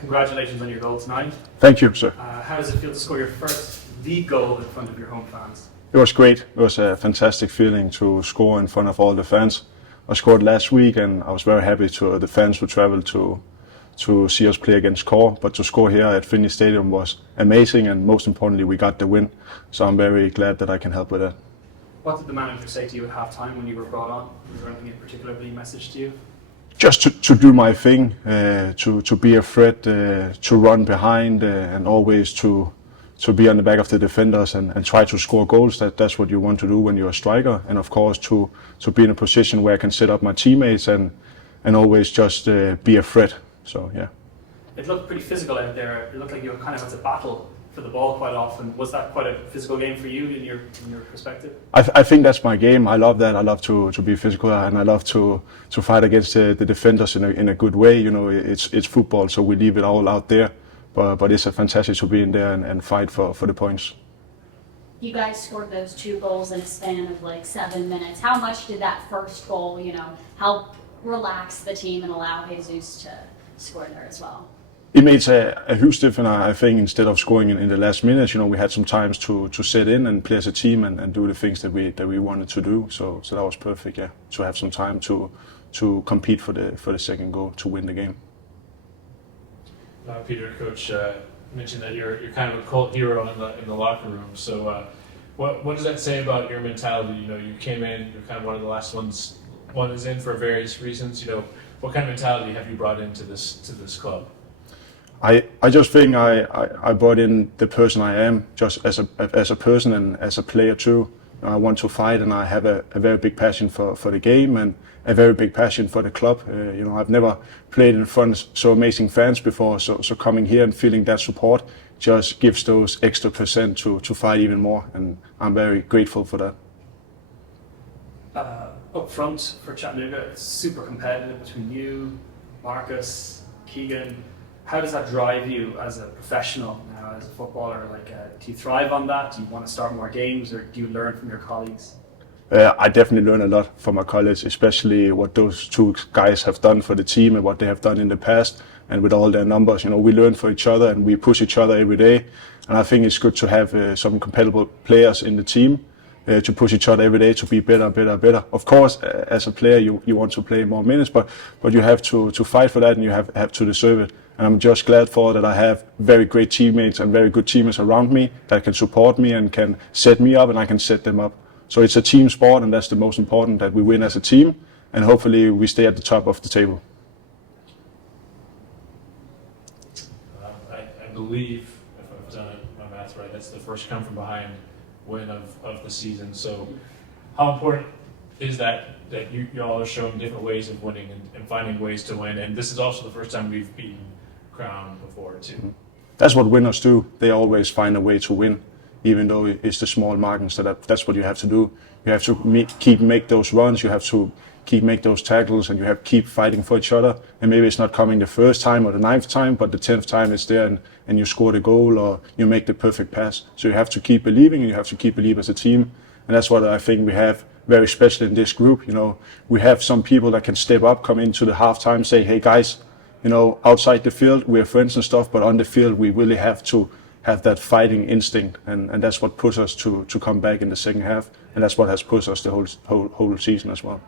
Congratulations on your goal tonight. Thank you, sir. How does it feel to score your first league goal in front of your home fans? It was great. It was a fantastic feeling to score in front of all the fans. I scored last week and I was very happy to the fans who traveled to see us play against Core. But to score here at Finley Stadium was amazing, and most importantly we got the win. So I'm very glad that I can help with that. What did the manager say to you at half-time when you were brought on? Was there anything in particular that he messaged to you? Just to do my thing, to be a threat, to run behind, and always to be on the back of the defenders and try to score goals. That's what you want to do when you're a striker. And of course to be in a position where I can set up my teammates and always just be a threat. So yeah. It looked pretty physical out there. It looked like you were kind of at a battle for the ball quite often. Was that quite a physical game for you in your perspective? I think that's my game. I love that. I love to be physical, and I love to fight against the defenders in a good way. You know, it's football, so we leave it all out there. But it's fantastic to be in there and fight for the points. You guys scored those 2 goals in a span of like 7 minutes. How much did that first goal, help relax the team and allow Jesus to score there as well? It made a huge difference, I think. Instead of scoring in the last minutes, we had some times to set in and play as a team and do the things that we wanted to do. So that was perfect, yeah, to have some time to compete for the second goal to win the game. Peter, Coach mentioned that you're kind of a cult hero in the locker room. So what does that say about your mentality? You came in, you're kind of one of the last ones. One is in for various reasons. What kind of mentality have you brought into this club? I just think I brought in the person I am, just as a person and as a player too. I want to fight, and I have a very big passion for the game and a very big passion for the club. I've never played in front of so amazing fans before, so coming here and feeling that support just gives those extra % to fight even more, and I'm very grateful for that. Up front for Chattanooga, it's super competitive between you, Marcus, Keegan. How does that drive you as a professional now, as a footballer? Do you thrive on that? Do you want to start more games, or do you learn from your colleagues? I definitely learn a lot from my colleagues, especially what those 2 guys have done for the team and what they have done in the past, and with all their numbers. We learn for each other and we push each other every day. And I think it's good to have some compatible players in the team to push each other every day to be better. Of course, as a player, you want to play more minutes, but you have to fight for that, and you have to deserve it. And I'm just glad for that I have very great teammates and very good teammates around me that can support me and can set me up, and I can set them up. So it's a team sport, and that's the most important, that we win as a team, and hopefully we stay at the top of the table. I believe, if I've done my math right, that's the first come from behind win of the season. So how important is that you all are showing different ways of winning and finding ways to win? And this is also the first time we've beaten Crown before too. That's what winners do. They always find a way to win, even though it's the small margins. So that's what you have to do. You have to make those runs. You have to make those tackles, and you have to keep fighting for each other. And maybe it's not coming the first time or the 9th time, but the 10th time it's there, and you score the goal or you make the perfect pass. So you have to keep believing, and you have to keep believing as a team. And that's what I think we have very special in this group. We have some people that can step up, come into the halftime, say, hey guys, outside the field we're friends and stuff, but on the field we really have to have that fighting instinct, and that's what pushes us to come back in the second half, and that's what has pushed us the whole season as well.